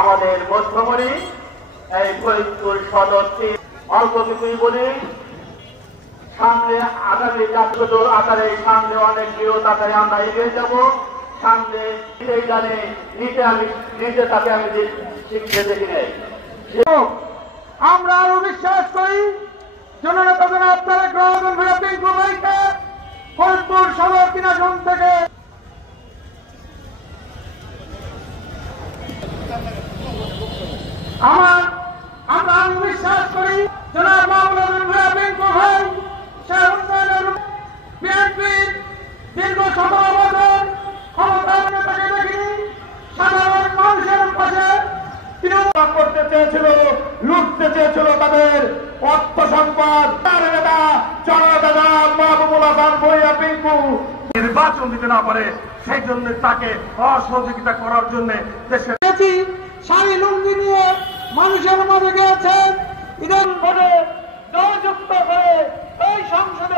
আমাদের মধ্যমণি এই ফরিদপুর সদরটি অল্প কিছুই বলি, সামনে আগামী জাতীয় দল আকারে সামনে অনেক বৃহৎ আকারে আমরা এগিয়ে যাব। সামনে সেই জানে নিতে তাকে আমি শিখতে দেখি নাই। আমরা আরো বিশ্বাস করি জননেতা জনাব তারেক রহমান ভাইয়া পিঙ্কু ভাইকে ফরিদপুর সদর 3 আসন থেকে আমরা আরো বিশ্বাস করি জনাব মাহমুদুল ভাইয়া পিঙ্কু ভাই সে উন্নয়নের বিএনপি দীর্ঘ 17 বছর ক্ষমতার নেতাকে দেখিনি, সাধারণ মানুষের পাশে করতে চেয়েছিল, লুটতে চেয়েছিল তাদের অর্থ সম্পদ। তার নেতা জননেতা মাহবুবুল হাসান ভূঁইয়া পিঙ্কু নির্বাচন দিতে না পারে, সেই জন্য তাকে অসহযোগিতা করার জন্য দেশে শাড়ি লুঙ্গি নিয়ে মানুষের মাঝে গিয়েছেন, ইদান ভোটে জয়যুক্ত করে এই সংসদে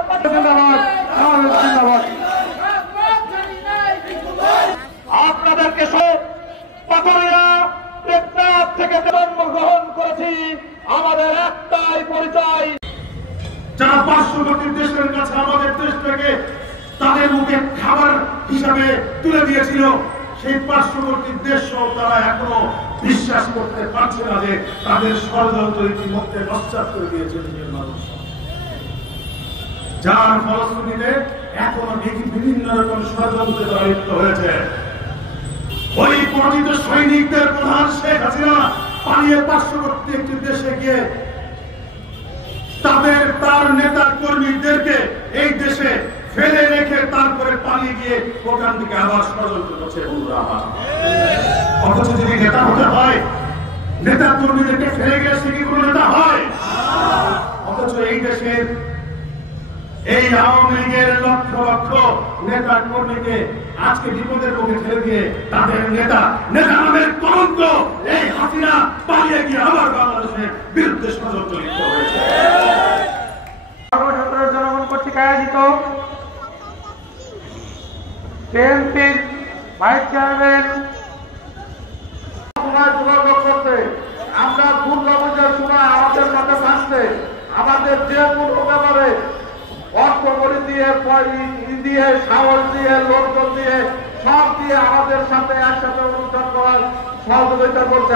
আপনাদেরকে সব পাথরিয়া থেকে জন্মগ্রহণ করেছি। আমাদের একটাই পরিচয়, যারা পার্শ্ববর্তী দেশের কাছে আমাদের দেশটাকে তাদের মুখে খাবার হিসাবে তুলে দিয়েছিল, সেই পার্শ্ববর্তী দেশ তারা এখনো বিশ্বাস করতে পারছে না যে তাদের ষড়যন্ত্র ইতিমধ্যে নস্যাৎ করে দিয়েছে নিজের মানুষ। যার ফলশ্রুতিতে এখনো বিভিন্ন রকম ষড়যন্ত্রে তারা লিপ্ত হয়েছে। ওই পরাজিত সৈনিকদের প্রধান শেখ হাসিনা পালিয়ে পার্শ্ববর্তী একটি দেশে গিয়ে তার নেতা কর্মীদেরকে এই দেশে ফেলে রেখে তারপরে পালিয়ে গিয়ে ওখান থেকে আবার ষড়যন্ত্র করছে। অথচ যদি নেতা হতে হয়, নেতা কর্মীদেরকে ফেলে গিয়ে সে কি কোনো নেতা হয়? অথচ এই দেশের এই আওয়ামী লীগের লক্ষ লক্ষ নেতা কর্মীকে আজকে বিপদের মুখে ঠেলে দিয়ে তাদের নেতা নামের কলঙ্ক এই হাসিনা পালিয়ে গিয়ে আবার বাংলাদেশের বিরুদ্ধে ষড়যন্ত্র লিপ্ত হয়েছে। জনগণ কর্তৃক আয়োজিত বিএনপির ভাইস চেয়ারম্যান যোগাযোগ করতে আমরা দুর্গাপূজার সময় আমাদের সাথে থাকতে আমাদের যে কোনো ব্যাপারে অর্থ করে দিয়ে সাহস দিয়ে লোকজন দিয়ে সব দিয়ে আমাদের সাথে একসাথে অনুষ্ঠান করার সহযোগিতা করছে।